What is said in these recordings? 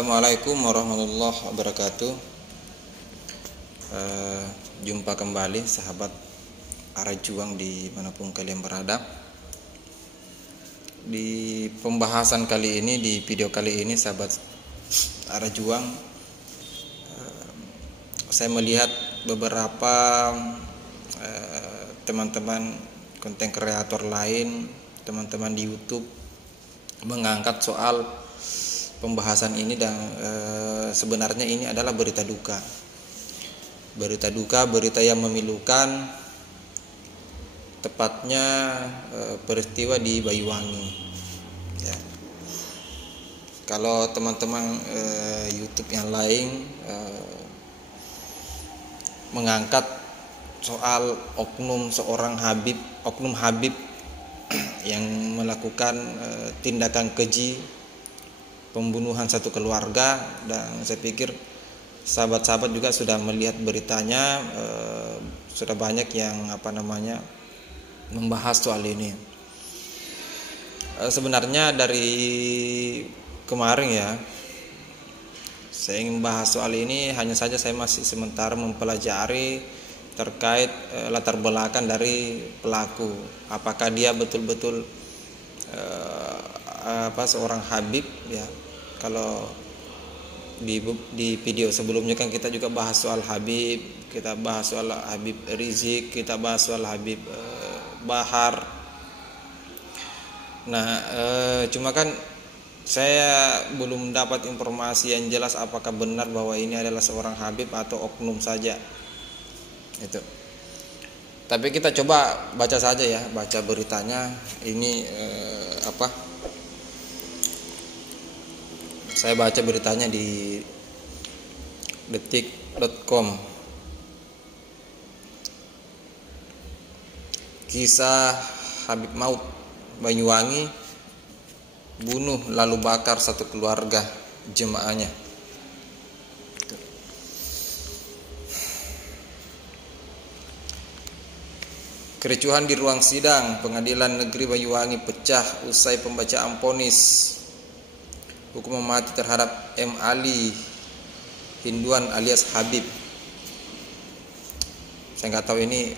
Assalamualaikum warahmatullahi wabarakatuh. Jumpa kembali sahabat arah juang dimanapun kalian berada. Di pembahasan kali ini, di video kali ini sahabat arah juang, saya melihat beberapa teman-teman konten kreator lain, teman-teman di YouTube mengangkat soal pembahasan ini, dan sebenarnya ini adalah berita duka, berita yang memilukan, tepatnya peristiwa di Banyuwangi ya. Kalau teman-teman YouTube yang lain mengangkat soal oknum Habib yang melakukan tindakan keji pembunuhan satu keluarga, dan saya pikir sahabat-sahabat juga sudah melihat beritanya, sudah banyak yang membahas soal ini. Sebenarnya dari kemarin ya, saya ingin membahas soal ini, hanya saja saya masih sementara mempelajari terkait latar belakang dari pelaku, apakah dia betul-betul seorang Habib ya. Kalau di video sebelumnya kan kita juga bahas soal Habib, kita bahas soal Habib Rizik, kita bahas soal Habib Bahar. Nah, cuma kan saya belum dapat informasi yang jelas apakah benar bahwa ini adalah seorang Habib atau oknum saja itu. Tapi kita coba baca saja ya, baca beritanya ini Saya baca beritanya di detik.com. Kisah Habib Maut Banyuwangi, bunuh lalu bakar satu keluarga jemaahnya. Kericuhan di ruang sidang Pengadilan Negeri Banyuwangi pecah usai pembacaan vonis hukuman mati terhadap M. Ali Hinduan alias Habib. Saya nggak tahu ini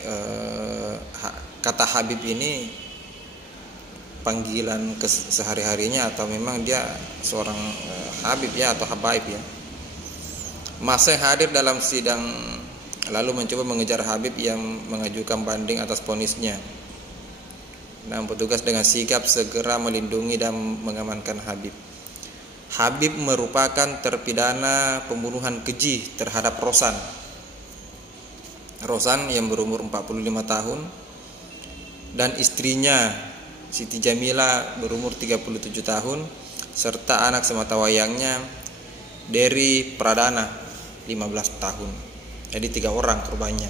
kata Habib ini panggilan sehari-harinya atau memang dia seorang Habib ya, atau Habaib ya. Masa yang hadir dalam sidang lalu mencoba mengejar Habib yang mengajukan banding atas vonisnya. Nah, petugas dengan sigap segera melindungi dan mengamankan Habib. Habib merupakan terpidana pembunuhan keji terhadap Rosan yang berumur 45 tahun dan istrinya Siti Jamila berumur 37 tahun serta anak sematawayangnya Dery Pradana 15 tahun. Jadi 3 orang korbannya.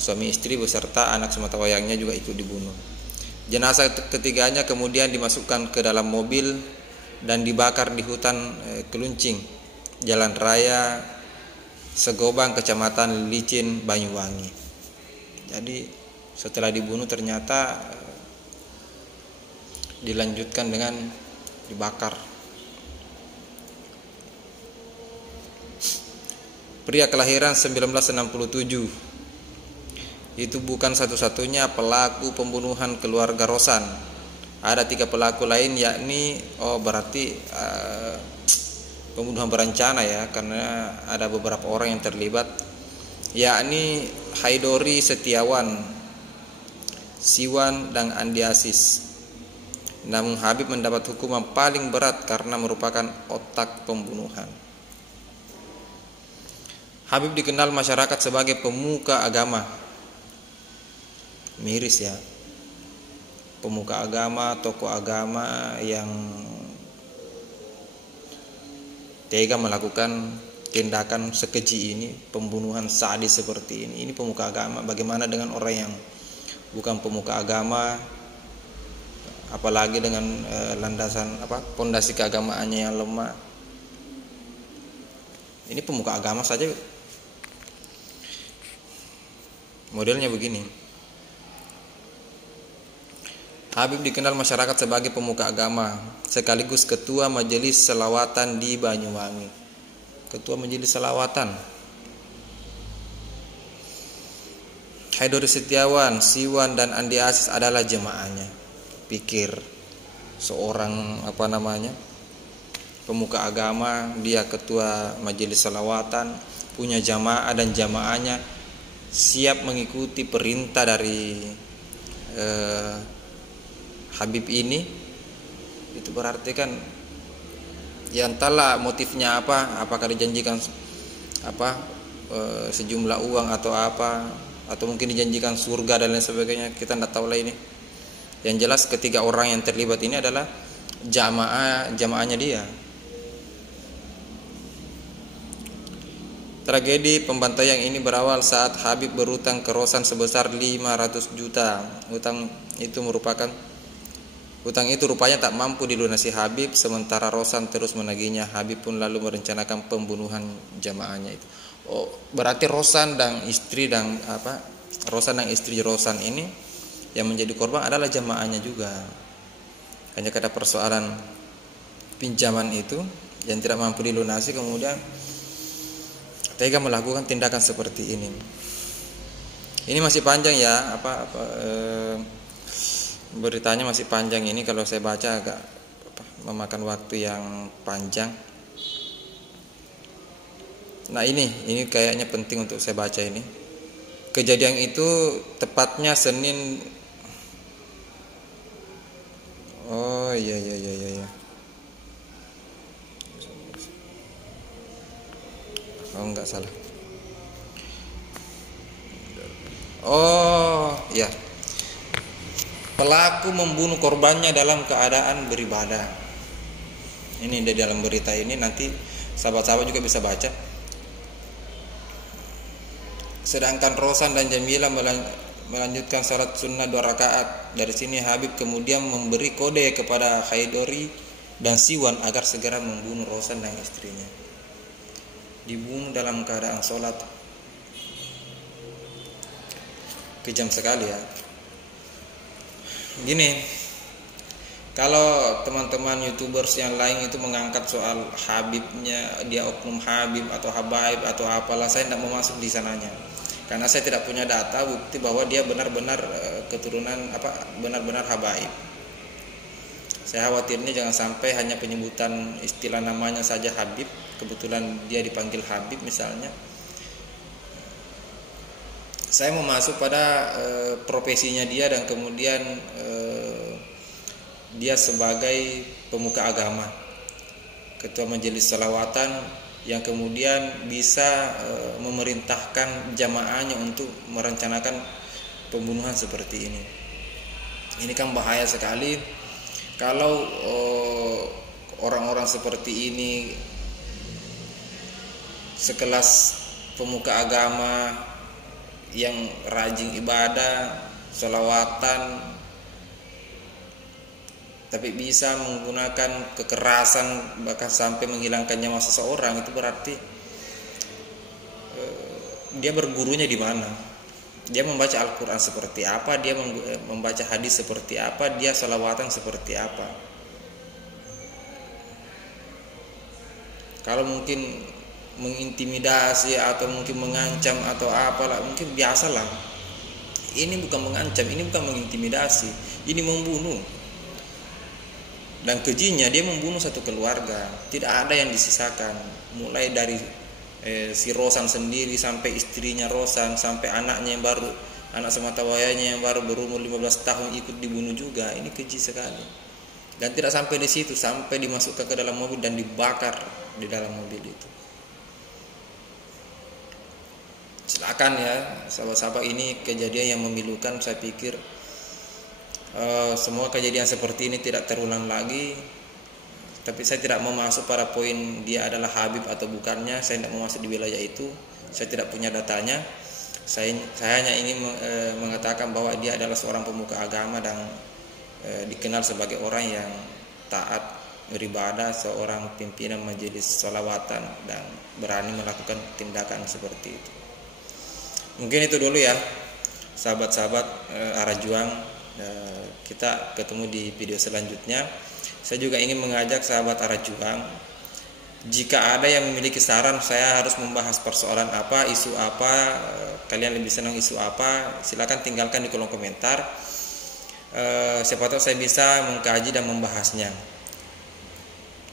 Suami istri beserta anak sematawayangnya juga ikut dibunuh. Jenazah ketiganya kemudian dimasukkan ke dalam mobil dan dibakar di hutan Keluncing, Jalan Raya Segobang, Kecamatan Licin, Banyuwangi. Jadi setelah dibunuh ternyata dilanjutkan dengan dibakar. Pria kelahiran 1967 itu bukan satu-satunya pelaku pembunuhan keluarga Rosan. Ada 3 pelaku lain, yakni berarti pembunuhan berencana ya, karena ada beberapa orang yang terlibat, yakni Haidori Setiawan, Siwan, dan Andi Asis. Namun Habib mendapat hukuman paling berat karena merupakan otak pembunuhan. Habib dikenal masyarakat sebagai pemuka agama. Miris ya. Pemuka agama, tokoh agama yang tega melakukan tindakan sekeji ini, pembunuhan sadis seperti ini. Ini pemuka agama. Bagaimana dengan orang yang bukan pemuka agama, apalagi dengan landasan pondasi keagamaannya yang lemah. Ini pemuka agama saja modelnya begini. Habib dikenal masyarakat sebagai pemuka agama sekaligus ketua majelis selawatan di Banyuwangi. Ketua majelis selawatan. Haidori Setiawan, Siwan dan Andi Asis adalah jemaahnya. Pikir seorang pemuka agama, dia ketua majelis selawatan, punya jamaah dan jamaahnya siap mengikuti perintah dari Habib ini. Itu berarti kan ya entahlah motifnya apa, apakah dijanjikan sejumlah uang atau apa, atau mungkin dijanjikan surga dan lain sebagainya, kita tidak tahu lah ini. Yang jelas ketiga orang yang terlibat ini adalah jamaahnya dia. Tragedi pembantaian ini berawal saat Habib berutang ke Rosan sebesar 500 juta. Utang itu rupanya tak mampu dilunasi Habib, sementara Rosan terus menagihnya. Habib pun lalu merencanakan pembunuhan jamaahnya itu. Oh, berarti Rosan dan istri Rosan ini yang menjadi korban adalah jamaahnya juga. Hanya karena persoalan pinjaman itu yang tidak mampu dilunasi, kemudian tega melakukan tindakan seperti ini. Ini masih panjang ya, beritanya masih panjang ini, kalau saya baca agak memakan waktu yang panjang. Nah ini kayaknya penting untuk saya baca ini. Kejadian itu tepatnya Senin. Oh iya. Oh enggak salah. Oh ya. Pelaku membunuh korbannya dalam keadaan beribadah. Ini di dalam berita ini, nanti sahabat-sahabat juga bisa baca. Sedangkan Rosan dan Jamila melanjutkan salat sunnah 2 rakaat. Dari sini Habib kemudian memberi kode kepada Haidori dan Siwan agar segera membunuh Rosan dan istrinya. Dibunuh dalam keadaan sholat. Kejam sekali ya. Gini, kalau teman-teman YouTubers yang lain itu mengangkat soal Habibnya, dia oknum Habib atau Habaib atau apalah, saya tidak mau masuk di sananya. Karena saya tidak punya data bukti bahwa dia benar-benar keturunan benar-benar Habaib. Saya khawatirnya jangan sampai hanya penyebutan istilah namanya saja Habib, kebetulan dia dipanggil Habib misalnya. Saya mau masuk pada profesinya dia, dan kemudian dia sebagai pemuka agama, ketua majelis selawatan, yang kemudian bisa memerintahkan jamaahnya untuk merencanakan pembunuhan seperti ini. Ini kan bahaya sekali kalau orang-orang seperti ini sekelas pemuka agama yang rajin ibadah, sholawatan, tapi bisa menggunakan kekerasan bahkan sampai menghilangkan nyawa seseorang. Itu berarti dia bergurunya di mana? Dia membaca Al-Quran seperti apa? Dia membaca hadis seperti apa? Dia sholawatan seperti apa? Kalau mungkin mengintimidasi atau mungkin mengancam atau apalah, mungkin biasalah. Ini bukan mengancam, ini bukan mengintimidasi, ini membunuh. Dan kejinya dia membunuh satu keluarga, tidak ada yang disisakan, mulai dari si Rosan sendiri sampai istrinya Rosan, sampai anaknya yang baru, anak sematawayanya yang baru berumur 15 tahun ikut dibunuh juga. Ini keji sekali. Dan tidak sampai di situ, sampai dimasukkan ke dalam mobil dan dibakar di dalam mobil itu. Silakan ya sahabat-sahabat, ini kejadian yang memilukan. Saya pikir semua kejadian seperti ini tidak terulang lagi. Tapi saya tidak mau masuk pada poin dia adalah Habib atau bukannya. Saya tidak mau masuk di wilayah itu. Saya tidak punya datanya. Saya hanya ingin mengatakan bahwa dia adalah seorang pemuka agama dan dikenal sebagai orang yang taat beribadah, seorang pimpinan majelis sholawatan, dan berani melakukan tindakan seperti itu. Mungkin itu dulu ya sahabat-sahabat arah juang. Kita ketemu di video selanjutnya. Saya juga ingin mengajak sahabat Arah Juang, jika ada yang memiliki saran saya harus membahas persoalan apa, isu apa, kalian lebih senang isu apa, silakan tinggalkan di kolom komentar. Siapa tahu saya bisa mengkaji dan membahasnya.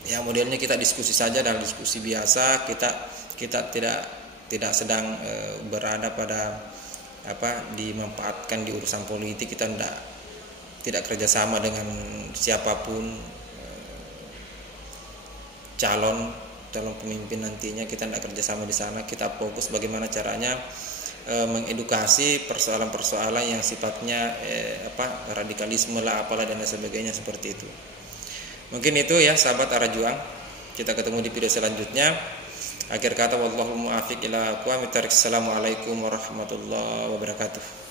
Ya, modelnya kita diskusi saja, dalam diskusi biasa. Kita tidak sedang berada pada dimanfaatkan di urusan politik. Kita tidak kerjasama dengan siapapun calon pemimpin nantinya. Kita tidak kerjasama di sana. Kita fokus bagaimana caranya mengedukasi persoalan-persoalan yang sifatnya radikalisme lah, apalah dan sebagainya, seperti itu. Mungkin itu ya sahabat Arah Juang. Kita ketemu di video selanjutnya. Akhir kata, wallahul muwaffiq ila aqwamit thoriq. Assalamualaikum warahmatullahi wabarakatuh.